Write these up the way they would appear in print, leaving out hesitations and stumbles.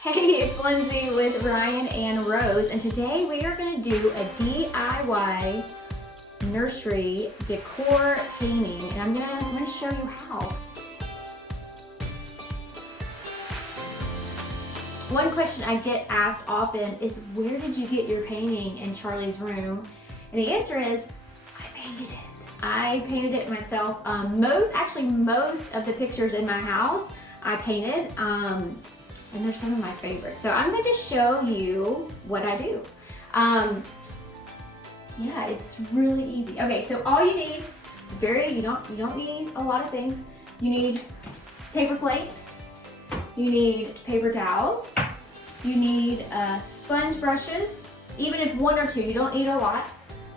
Hey, it's Lindsay with Ryan and Rose, and today we are going to do a DIY nursery decor painting, and I'm going to show you how. One question I get asked often is, where did you get your painting in Charlie's room? And the answer is, I painted it. I painted it myself. Most of the pictures in my house I painted. And they're some of my favorites. So I'm going to show you what I do. Yeah, it's really easy. Okay, so all you need, you don't need a lot of things. You need paper plates, you need paper towels, you need sponge brushes, even if one or two, you don't need a lot,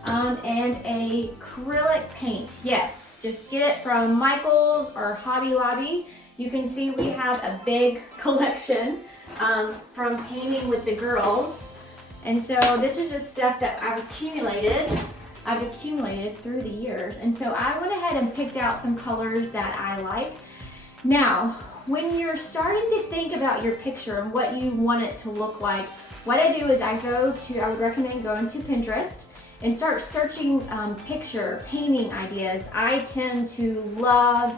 and a acrylic paint. Yes, just get it from Michael's or Hobby Lobby. You can see we have a big collection from painting with the girls. And so this is just stuff that I've accumulated through the years. And so I went ahead and picked out some colors that I like. Now, when you're starting to think about your picture and what you want it to look like, what I do is I would recommend going to Pinterest and start searching picture painting ideas. I tend to love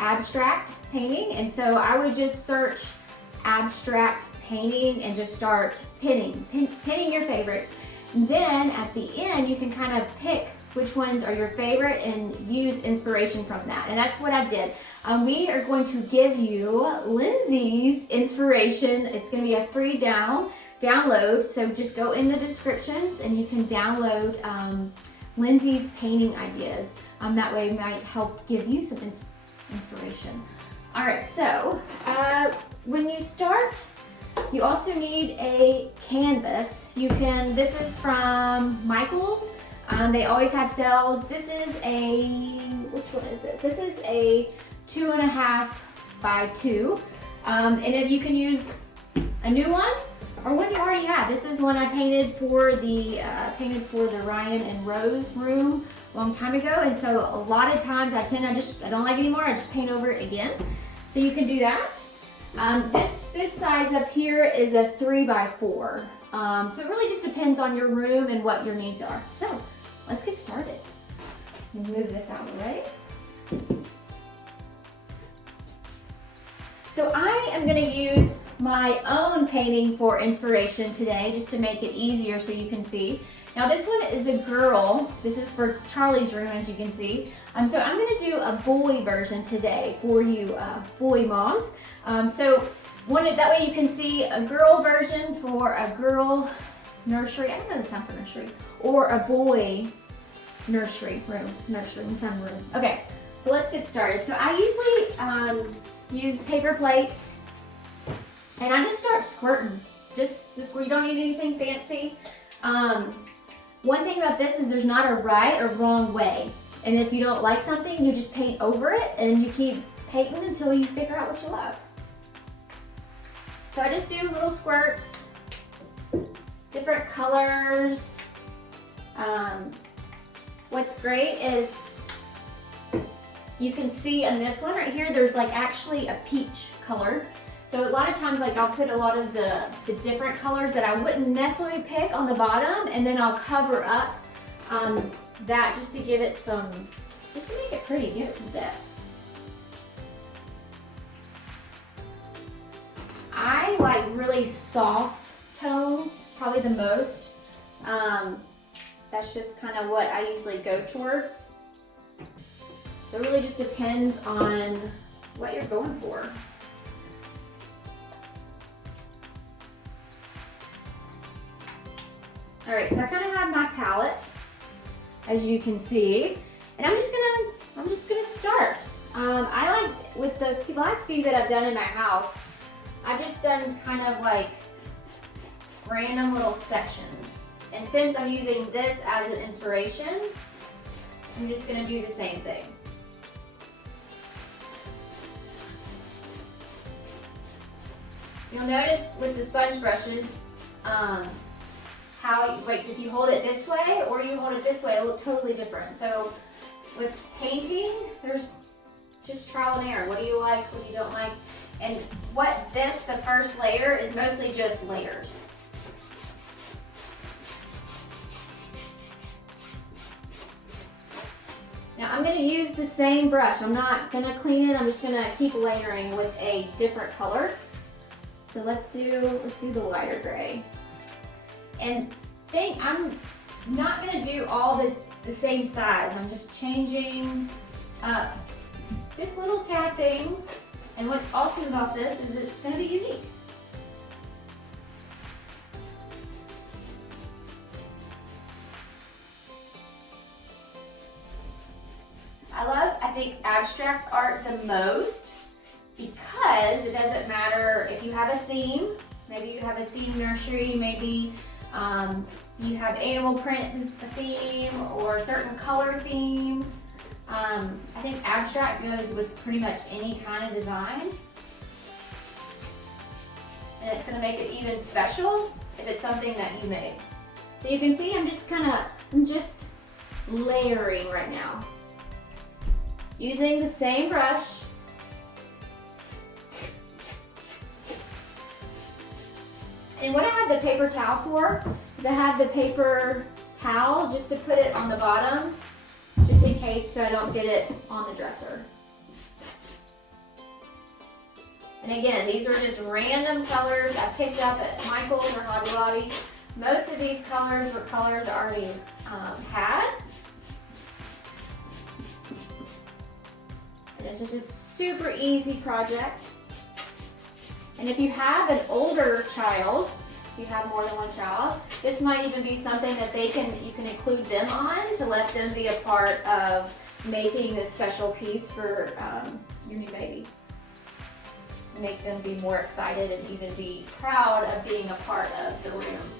abstract painting, and so I would just search abstract painting and just start pinning your favorites. And then at the end you can kind of pick which ones are your favorite and use inspiration from that. And that's what I did. We are going to give you Lindsay's inspiration. It's going to be a free download, so just go in the descriptions and you can download Lindsay's painting ideas. That way it might help give you some inspiration. All right, so when you start, you also need a canvas. This is from Michael's. They always have sales. This is which one is this? This is a 2.5 by 2. And if you can use a new one or one you already have. This is one I painted for the Ryan and Rose room a long time ago, and so a lot of times I don't like it anymore, I just paint over it again. So you can do that. This size up here is a 3 by 4. So it really just depends on your room and what your needs are. So let's get started. Let me move this out of the way. So I am going to use my own painting for inspiration today, just to make it easier so you can see. Now this one is a girl. This is for Charlie's room, as you can see. So I'm going to do a boy version today for you boy moms. So that way you can see a girl version for a girl nursery. I don't know the sound for nursery. Or a boy nursery sunroom. Okay, so let's get started. So I usually use paper plates. And I just start squirting, just where you don't need anything fancy. One thing about this is there's not a right or wrong way. And if you don't like something, you just paint over it and you keep painting until you figure out what you love. So I just do little squirts, different colors. What's great is you can see in this one right here, there's like actually a peach color. So a lot of times, like, I'll put a lot of the different colors that I wouldn't necessarily pick on the bottom, and then I'll cover up that just to give it just to make it pretty, give it some depth. I like really soft tones, probably the most. That's just kind of what I usually go towards. So it really just depends on what you're going for. All right, so I kind of have my palette, as you can see, and I'm just gonna start. I like, with the last few that I've done in my house, I've just done kind of like random little sections. And since I'm using this as an inspiration, I'm just gonna do the same thing. You'll notice with the sponge brushes, if you hold it this way or you hold it this way, it'll look totally different. So with painting, there's just trial and error. What do you like, what do you don't like? And what the first layer, is mostly just layers. Now I'm going to use the same brush. I'm not going to clean it. I'm just going to keep layering with a different color. So let's do the lighter gray. And I'm not going to do all the same size. I'm just changing up just little tad things. And what's awesome about this is it's going to be unique. I think abstract art the most because it doesn't matter if you have a theme. Maybe you have a theme nursery, maybe you have animal print as a theme or a certain color theme. I think abstract goes with pretty much any kind of design. And it's going to make it even special if it's something that you made. So you can see I'm just layering right now. Using the same brush. And what I had the paper towel for is I had the paper towel just to put it on the bottom, just in case so I don't get it on the dresser. And again, these are just random colors I picked up at Michael's or Hobby Lobby. Most of these colors were colors I already had. And it's just a super easy project. And if you have an older child, if you have more than one child, this might even be something that you can include them on to let them be a part of making this special piece for your new baby. Make them be more excited and even be proud of being a part of the room.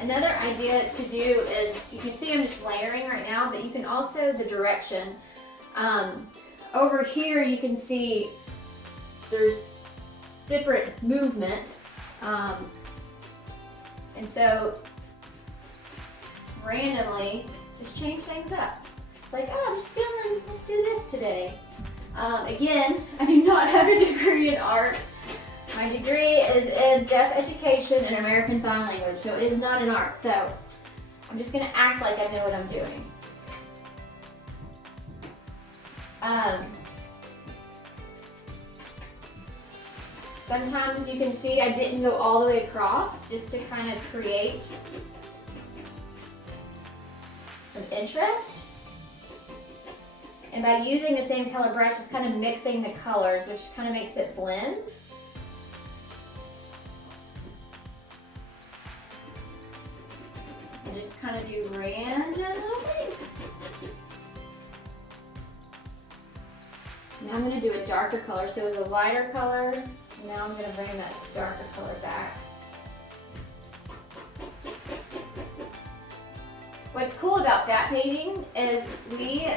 Another idea to do is, you can see I'm just layering right now, but you can also, the direction. Over here you can see there's different movement. And so randomly just change things up. It's like, oh, I'm just feeling, let's do this today. Again, I do not have a degree in art. My degree is in deaf education and American Sign Language, so it is not in art. So I'm just gonna act like I know what I'm doing. Sometimes you can see I didn't go all the way across just to kind of create some interest. And by using the same color brush, it's kind of mixing the colors, which kind of makes it blend. And just kind of do random little things. Now I'm going to do a darker color. So it was a lighter color. Now I'm going to bring that darker color back. What's cool about that painting is we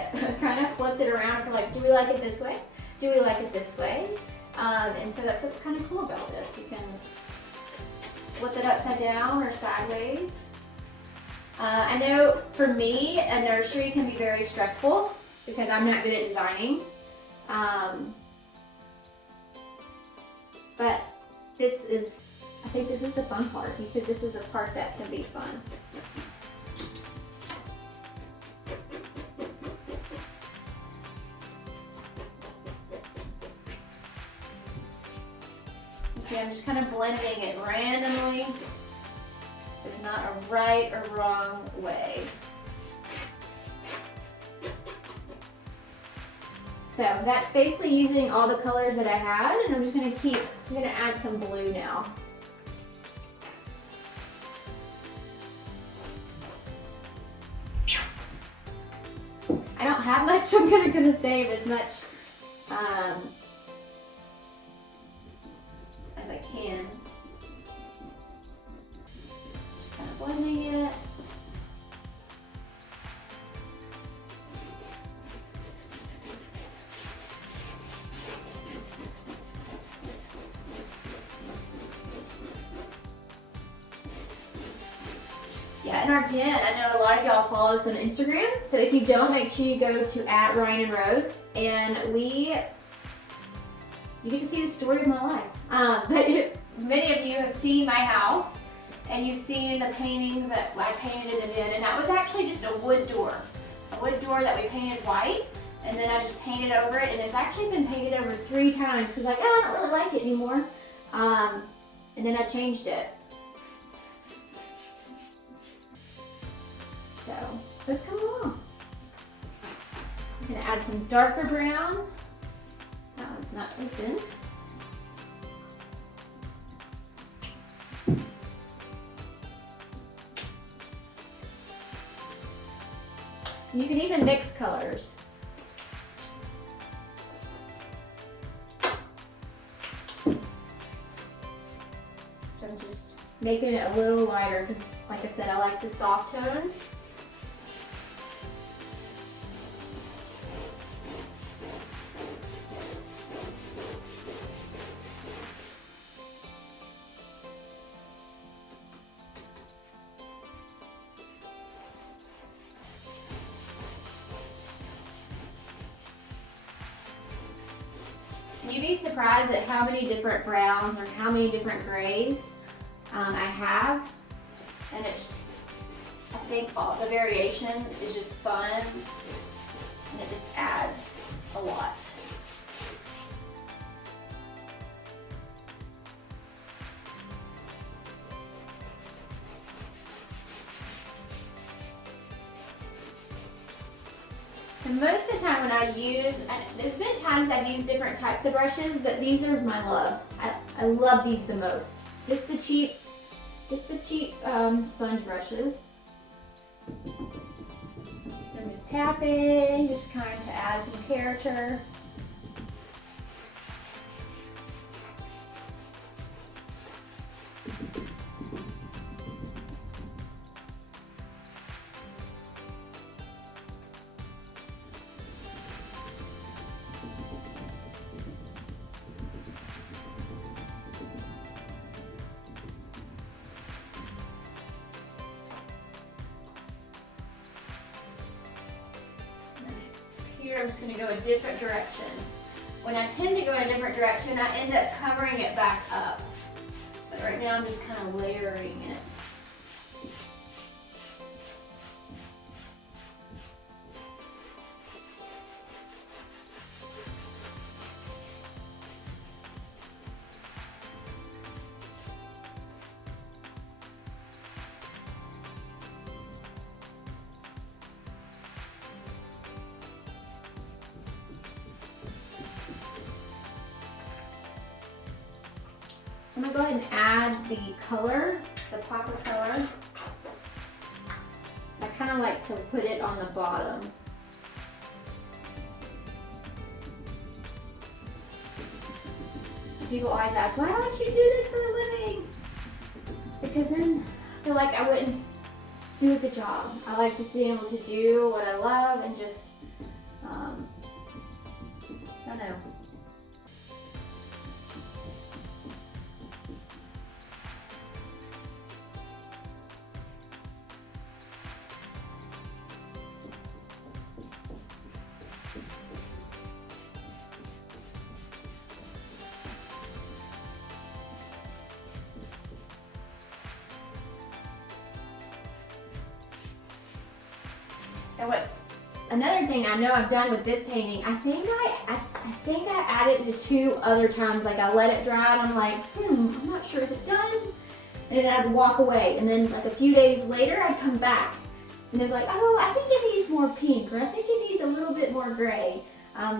kind of flipped it around for like, do we like it this way? Do we like it this way? And so that's what's kind of cool about this. You can flip it upside down or sideways. I know for me, a nursery can be very stressful because I'm not good at designing. But I think this is the fun part. This is a part that can be fun. See, I'm just kind of blending it randomly. There's not a right or wrong way. So that's basically using all the colors that I had, and I'm just gonna add some blue now. I don't have much, so I'm gonna save as much as I can. Just kind of blending it. Yeah, in our den, I know a lot of y'all follow us on Instagram. So if you don't, make sure you go to @Ryan&Rose, and you get to see the story of my life. But many of you have seen my house, and you've seen the paintings that I painted in the den, and that was actually just a wood door that we painted white, and then I just painted over it, and it's actually been painted over 3 times because like, I don't really like it anymore. And then I changed it. So it's coming along. I'm gonna add some darker brown. That one's not open. You can even mix colors. So I'm just making it a little lighter because, like I said, I like the soft tones. You'd be surprised at how many different browns or how many different grays I have, and I think all the variation is just fun, and it just adds a lot. So most of the time when there's been times I've used different types of brushes, but these are my love. I love these the most. Just the cheap sponge brushes. I'm just tapping, just kind of to add some character. Here I'm just going to go a different direction. When I tend to go in a different direction, I end up covering it back up. But right now I'm just kind of layering it. I'm going to go ahead and add the color, the popper color. I kind of like to put it on the bottom. People always ask, why don't you do this for a living? Because then I feel like I wouldn't do a good job. I like just being able to do what I love and just, I don't know. And what's another thing I know I've done with this painting, I think I added it 2 other times. Like I let it dry and I'm like, I'm not sure, is it done? And then I'd walk away, and then like a few days later I'd come back and they'd be like, oh, I think it needs more pink, or I think it needs a little bit more gray.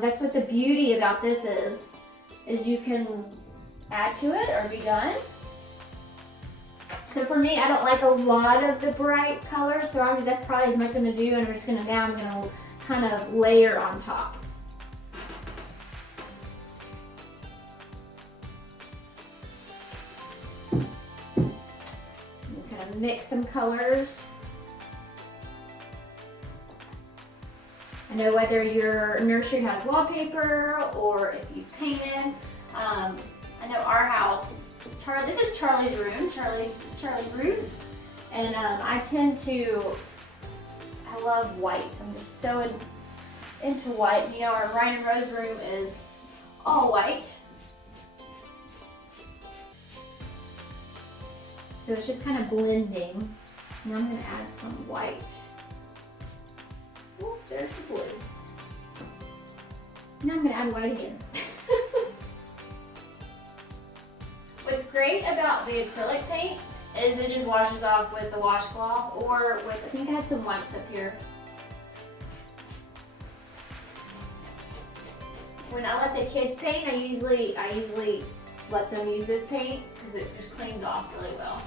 That's what the beauty about this is you can add to it or be done. So for me, I don't like a lot of the bright colors, so that's probably as much I'm going to do, and I'm going to kind of layer on top. Kind of mix some colors. I know whether your nursery has wallpaper or if you've painted. I know our house, this is Charlie's room, Charlie Ruth, And I love white. I'm just so into white. You know, our Ryan and Rose room is all white. So it's just kind of blending. Now I'm gonna add some white. Oh, there's the blue. Now I'm gonna add white again. What's great about the acrylic paint is it just washes off with the washcloth or with, I think I had some wipes up here. When I let the kids paint, I usually let them use this paint because it just cleans off really well.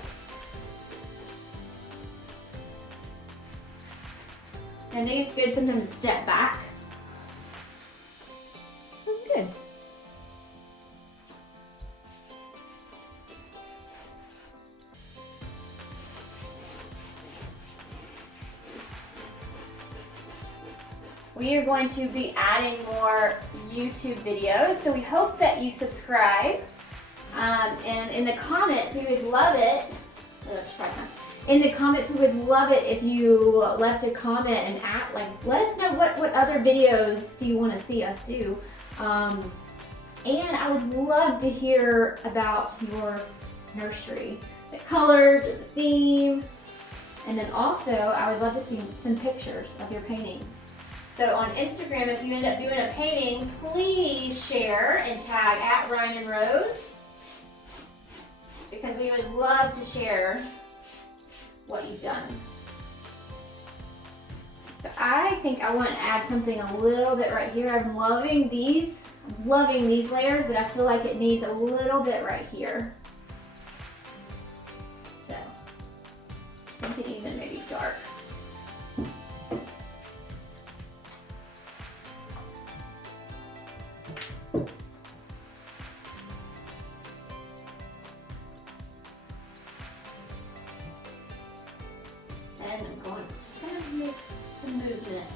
I think it's good sometimes to step back. That's good. We are going to be adding more YouTube videos, so we hope that you subscribe. And in the comments, we would love it. In the comments, we would love it if you left a comment and let us know what other videos do you want to see us do. And I would love to hear about your nursery, the colors, the theme, and then also I would love to see some pictures of your paintings. So on Instagram, if you end up doing a painting, please share and tag at Ryan and Rose, because we would love to share what you've done. So I think I want to add something a little bit right here. I'm loving these layers, but I feel like it needs a little bit right here. So I think it even maybe dark. And I'm just gonna make some movement.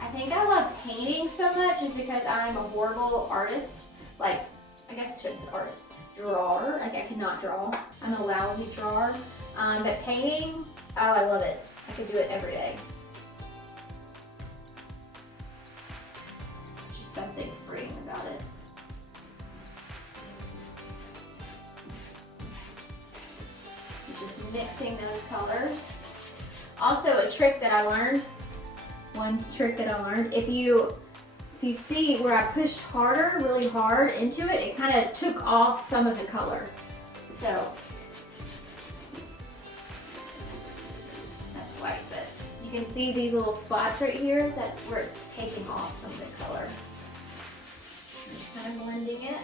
I think I love painting so much is because I'm a horrible artist. Like, I guess I shouldn't say artist. Drawer. Like, I cannot draw. I'm a lousy drawer. But painting, oh, I love it. I could do it every day. Just something freeing about it. Just mixing those colors. Also, a trick that I learned, if you see where I pushed harder, really hard into it, it kind of took off some of the color. So that's white, but you can see these little spots right here. That's where it's taking off some of the color. I'm just kind of blending it.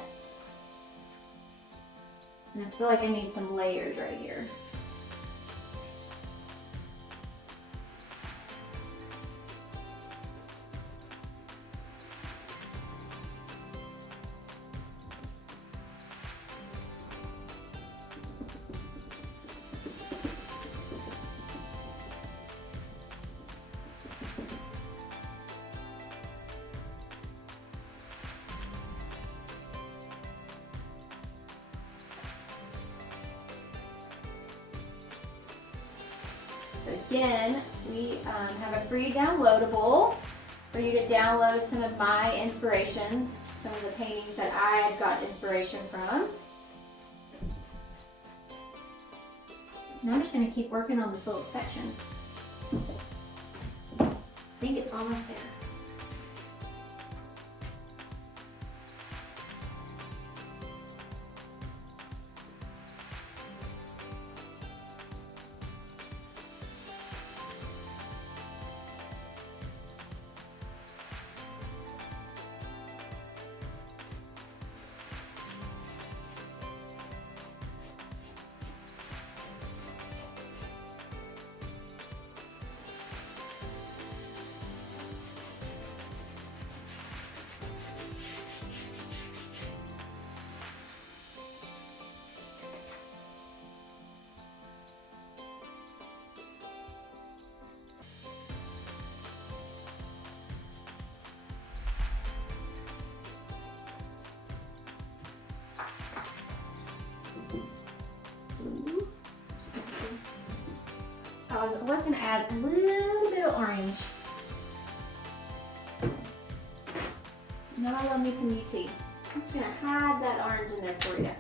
And I feel like I need some layers right here. So again, we have a free downloadable for you to download some of my inspiration, some of the paintings that I got inspiration from. And I'm just going to keep working on this little section. I think it's almost there. because I was gonna add a little bit of orange. Now I love me some UT. I'm just gonna hide that orange in there for you.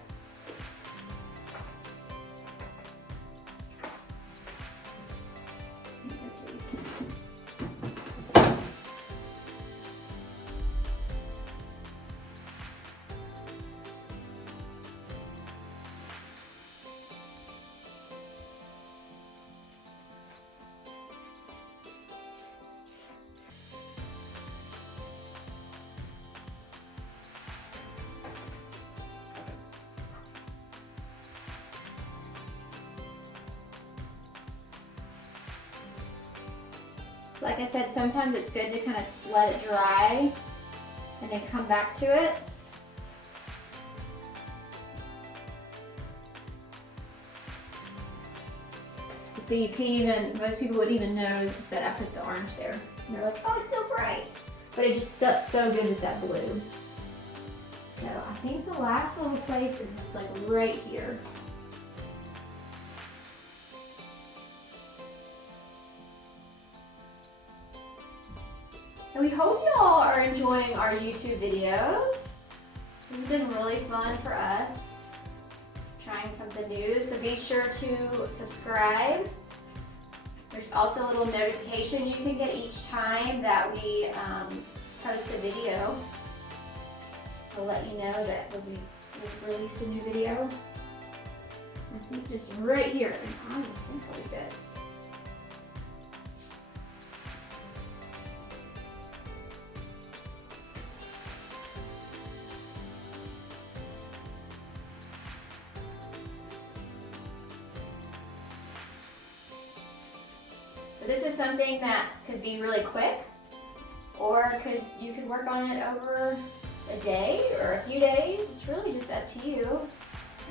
Like I said, sometimes it's good to kind of let it dry and then come back to it. So you can't even, most people wouldn't even know just that I put the orange there. And they're like, oh, it's so bright. But it just sucks so good with that blue. So I think the last little place is just like right here. So we hope you all are enjoying our YouTube videos. This has been really fun for us, trying something new. So be sure to subscribe. There's also a little notification you can get each time that we post a video. It'll let you know that we've released a new video. I think just right here, and I think it'll be good. This is something that could be really quick, or you could work on it over a day or a few days. It's really just up to you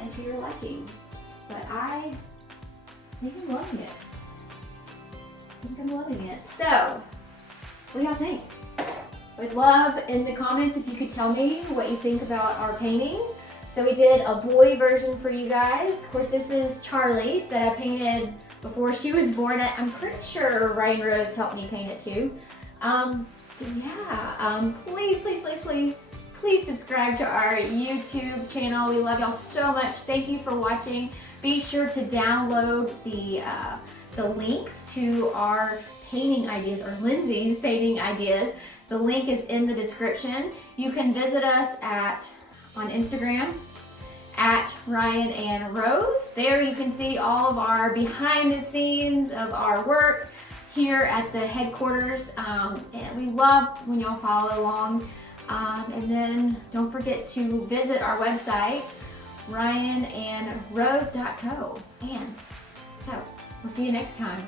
and to your liking. But I think I'm loving it. So, what do y'all think? We'd love in the comments if you could tell me what you think about our painting. So we did a boy version for you guys. Of course, this is Charlie's that I painted before she was born. I'm pretty sure Ryan Rose helped me paint it too. Please subscribe to our YouTube channel. We love y'all so much. Thank you for watching. Be sure to download the links to our painting ideas, or Lindsay's painting ideas. The link is in the description. You can visit us on Instagram at Ryan and Rose. There you can see all of our behind the scenes of our work here at the headquarters. And we love when y'all follow along. And then don't forget to visit our website, ryanandrose.co. And so we'll see you next time.